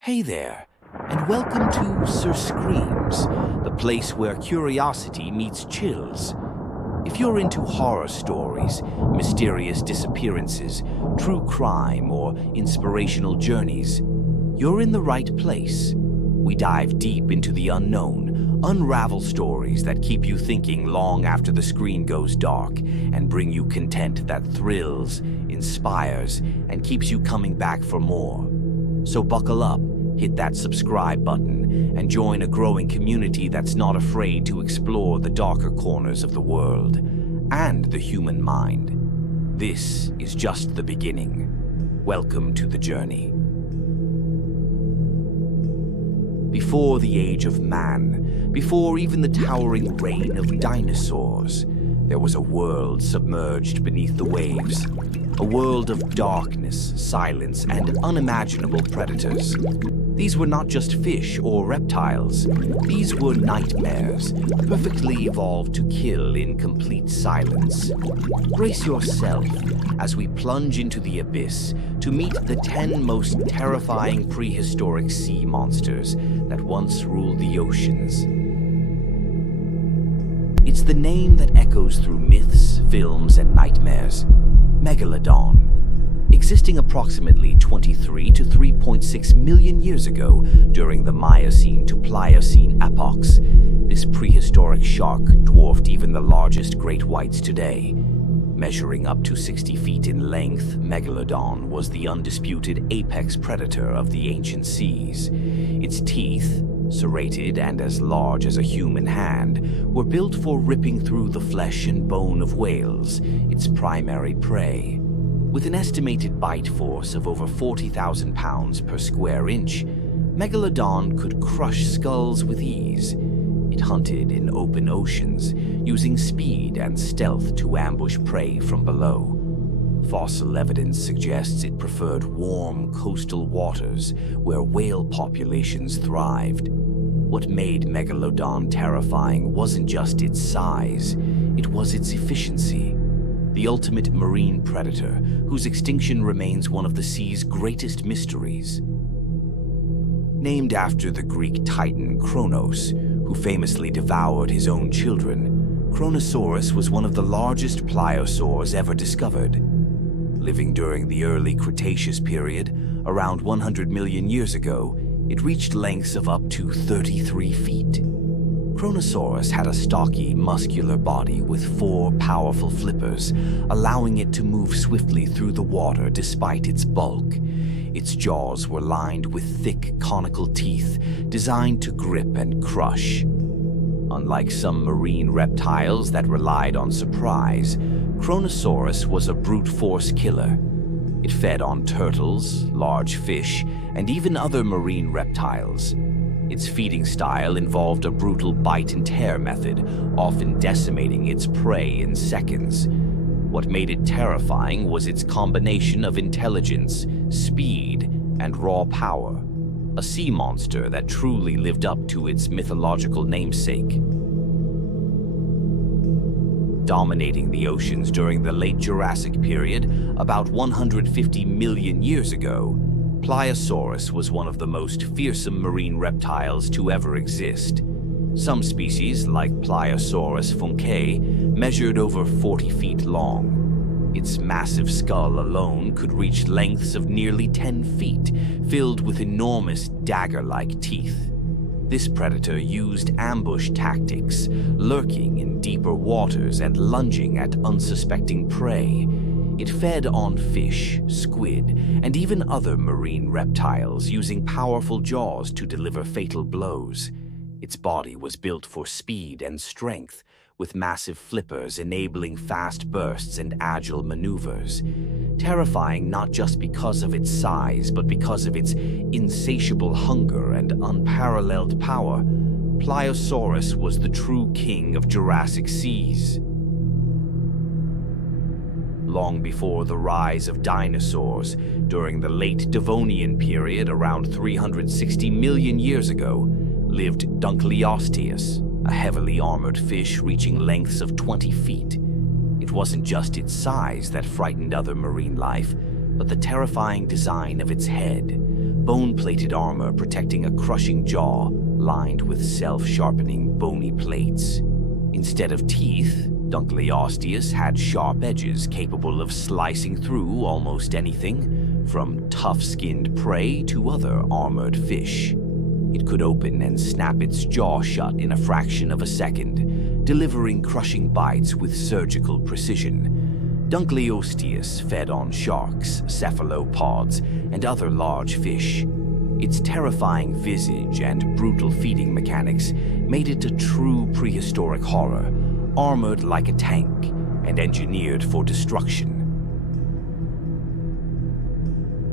Hey there, and welcome to Sir Screams, the place where curiosity meets chills. If you're into horror stories, mysterious disappearances, true crime, or inspirational journeys, you're in the right place. We dive deep into the unknown, unravel stories that keep you thinking long after the screen goes dark, and bring you content that thrills, inspires, and keeps you coming back for more. So buckle up, hit that subscribe button, and join a growing community that's not afraid to explore the darker corners of the world and the human mind. This is just the beginning. Welcome to the journey. Before the age of man, before even the towering reign of dinosaurs, there was a world submerged beneath the waves. A world of darkness, silence, and unimaginable predators. These were not just fish or reptiles. These were nightmares, perfectly evolved to kill in complete silence. Brace yourself as we plunge into the abyss to meet the 10 most terrifying prehistoric sea monsters that once ruled the oceans. It's the name that echoes through myths, films, and nightmares. Megalodon. Existing approximately 23 to 3.6 million years ago during the Miocene to Pliocene epochs, this prehistoric shark dwarfed even the largest great whites today. Measuring up to 60 feet in length, Megalodon was the undisputed apex predator of the ancient seas. Its teeth, serrated and as large as a human hand, were built for ripping through the flesh and bone of whales, its primary prey. With an estimated bite force of over 40,000 pounds per square inch, Megalodon could crush skulls with ease. It hunted in open oceans, using speed and stealth to ambush prey from below. Fossil evidence suggests it preferred warm coastal waters where whale populations thrived. What made Megalodon terrifying wasn't just its size, it was its efficiency. The ultimate marine predator, whose extinction remains one of the sea's greatest mysteries. Named after the Greek titan Kronos, who famously devoured his own children, Kronosaurus was one of the largest pliosaurs ever discovered. Living during the early Cretaceous period, around 100 million years ago, it reached lengths of up to 33 feet. Kronosaurus had a stocky, muscular body with 4 powerful flippers, allowing it to move swiftly through the water despite its bulk. Its jaws were lined with thick, conical teeth designed to grip and crush. Unlike some marine reptiles that relied on surprise, Kronosaurus was a brute force killer. It fed on turtles, large fish, and even other marine reptiles. Its feeding style involved a brutal bite and tear method, often decimating its prey in seconds. What made it terrifying was its combination of intelligence, speed, and raw power. A sea monster that truly lived up to its mythological namesake. Dominating the oceans during the late Jurassic period, about 150 million years ago, Pliosaurus was one of the most fearsome marine reptiles to ever exist. Some species, like Pliosaurus funke, measured over 40 feet long. Its massive skull alone could reach lengths of nearly 10 feet, filled with enormous dagger-like teeth. This predator used ambush tactics, lurking in deeper waters and lunging at unsuspecting prey. It fed on fish, squid, and even other marine reptiles, using powerful jaws to deliver fatal blows. Its body was built for speed and strength, with massive flippers enabling fast bursts and agile maneuvers. Terrifying not just because of its size, but because of its insatiable hunger and unparalleled power, Pliosaurus was the true king of Jurassic seas. Long before the rise of dinosaurs, during the late Devonian period around 360 million years ago, lived Dunkleosteus, a heavily armored fish reaching lengths of 20 feet. It wasn't just its size that frightened other marine life, but the terrifying design of its head. Bone-plated armor protecting a crushing jaw, lined with self-sharpening bony plates. Instead of teeth, Dunkleosteus had sharp edges capable of slicing through almost anything, from tough-skinned prey to other armored fish. It could open and snap its jaw shut in a fraction of a second, delivering crushing bites with surgical precision. Dunkleosteus fed on sharks, cephalopods, and other large fish. Its terrifying visage and brutal feeding mechanics made it a true prehistoric horror, armored like a tank and engineered for destruction.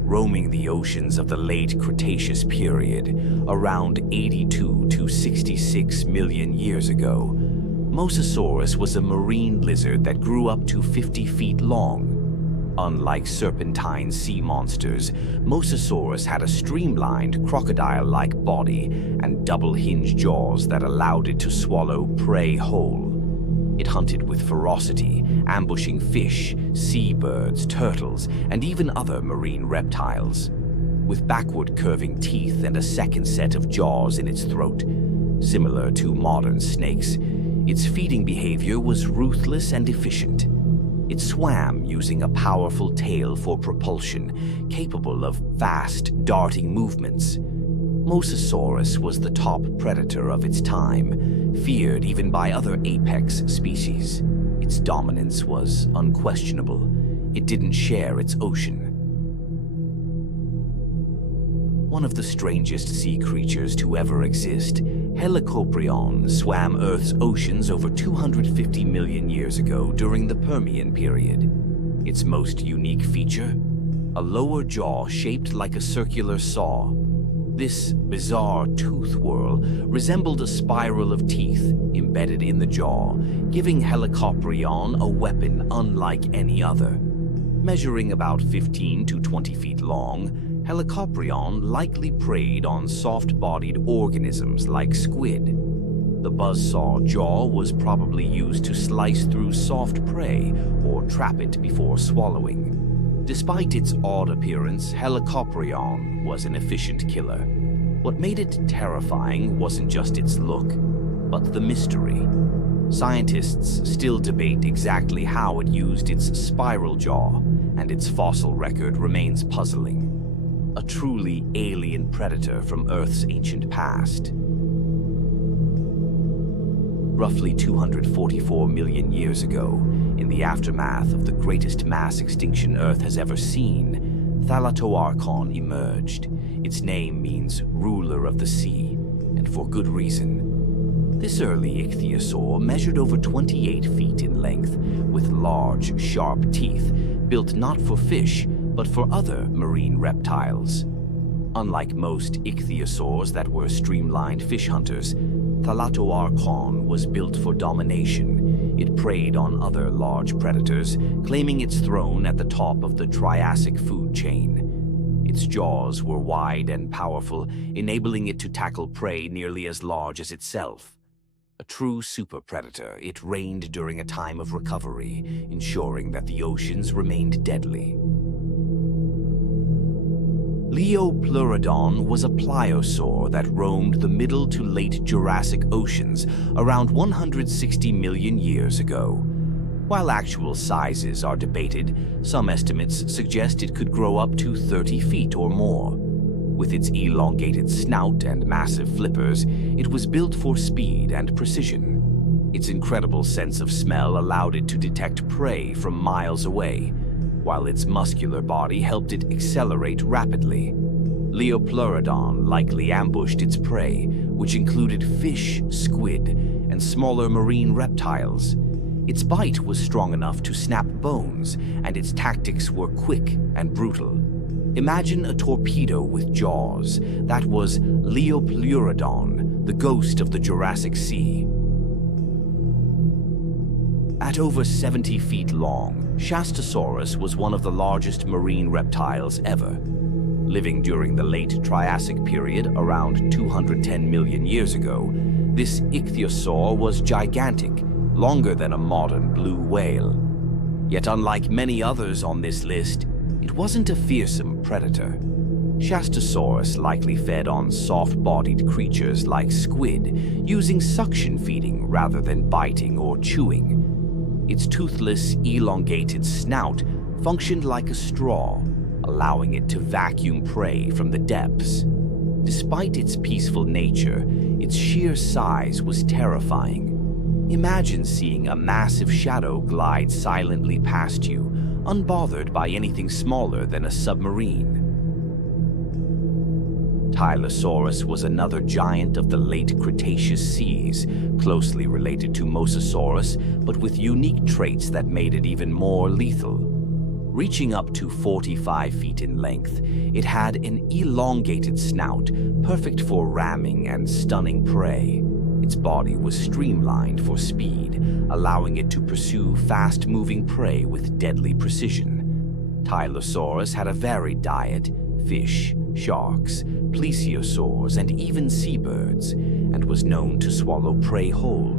Roaming the oceans of the late Cretaceous period, around 82 to 66 million years ago, Mosasaurus was a marine lizard that grew up to 50 feet long. Unlike serpentine sea monsters, Mosasaurus had a streamlined, crocodile-like body and double-hinged jaws that allowed it to swallow prey whole. It hunted with ferocity, ambushing fish, seabirds, turtles, and even other marine reptiles. With backward curving teeth and a second set of jaws in its throat, similar to modern snakes, its feeding behavior was ruthless and efficient. It swam using a powerful tail for propulsion, capable of fast, darting movements. Mosasaurus was the top predator of its time, feared even by other apex species. Its dominance was unquestionable. It didn't share its ocean. One of the strangest sea creatures to ever exist, Helicoprion swam Earth's oceans over 250 million years ago during the Permian period. Its most unique feature? A lower jaw shaped like a circular saw. This bizarre tooth whorl resembled a spiral of teeth embedded in the jaw, giving Helicoprion a weapon unlike any other. Measuring about 15 to 20 feet long, Helicoprion likely preyed on soft-bodied organisms like squid. The buzzsaw jaw was probably used to slice through soft prey or trap it before swallowing. Despite its odd appearance, Helicoprion was an efficient killer. What made it terrifying wasn't just its look, but the mystery. Scientists still debate exactly how it used its spiral jaw, and its fossil record remains puzzling. A truly alien predator from Earth's ancient past. Roughly 244 million years ago, in the aftermath of the greatest mass extinction Earth has ever seen, Thylosaurus emerged. Its name means ruler of the sea, and for good reason. This early ichthyosaur measured over 28 feet in length, with large, sharp teeth, built not for fish, but for other marine reptiles. Unlike most ichthyosaurs that were streamlined fish hunters, Thylosaurus was built for domination. It preyed on other large predators, claiming its throne at the top of the Triassic food chain. Its jaws were wide and powerful, enabling it to tackle prey nearly as large as itself. A true super predator, it reigned during a time of recovery, ensuring that the oceans remained deadly. Liopleurodon was a pliosaur that roamed the middle to late Jurassic oceans around 160 million years ago. While actual sizes are debated, some estimates suggest it could grow up to 30 feet or more. With its elongated snout and massive flippers, it was built for speed and precision. Its incredible sense of smell allowed it to detect prey from miles away, while its muscular body helped it accelerate rapidly. Liopleurodon likely ambushed its prey, which included fish, squid, and smaller marine reptiles. Its bite was strong enough to snap bones, and its tactics were quick and brutal. Imagine a torpedo with jaws. That was Liopleurodon, the ghost of the Jurassic Sea. At over 70 feet long, Shastasaurus was one of the largest marine reptiles ever. Living during the late Triassic period, around 210 million years ago, this ichthyosaur was gigantic, longer than a modern blue whale. Yet unlike many others on this list, it wasn't a fearsome predator. Shastosaurus likely fed on soft-bodied creatures like squid, using suction feeding rather than biting or chewing. Its toothless, elongated snout functioned like a straw, allowing it to vacuum prey from the depths. Despite its peaceful nature, its sheer size was terrifying. Imagine seeing a massive shadow glide silently past you, unbothered by anything smaller than a submarine. Tylosaurus was another giant of the late Cretaceous seas, closely related to Mosasaurus, but with unique traits that made it even more lethal. Reaching up to 45 feet in length, it had an elongated snout, perfect for ramming and stunning prey. Its body was streamlined for speed, allowing it to pursue fast-moving prey with deadly precision. Tylosaurus had a varied diet: fish, sharks, plesiosaurs, and even seabirds, and was known to swallow prey whole.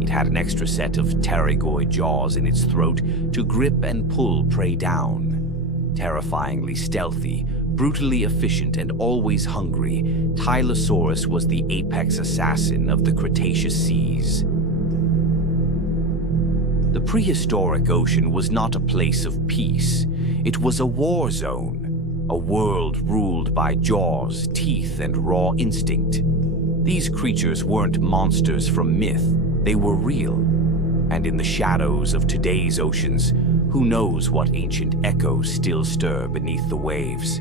It had an extra set of pterygoid jaws in its throat to grip and pull prey down. Terrifyingly stealthy, brutally efficient, and always hungry, Tylosaurus was the apex assassin of the Cretaceous seas. The prehistoric ocean was not a place of peace. It was a war zone, a world ruled by jaws, teeth, and raw instinct. These creatures weren't monsters from myth. They were real, and in the shadows of today's oceans, who knows what ancient echoes still stir beneath the waves.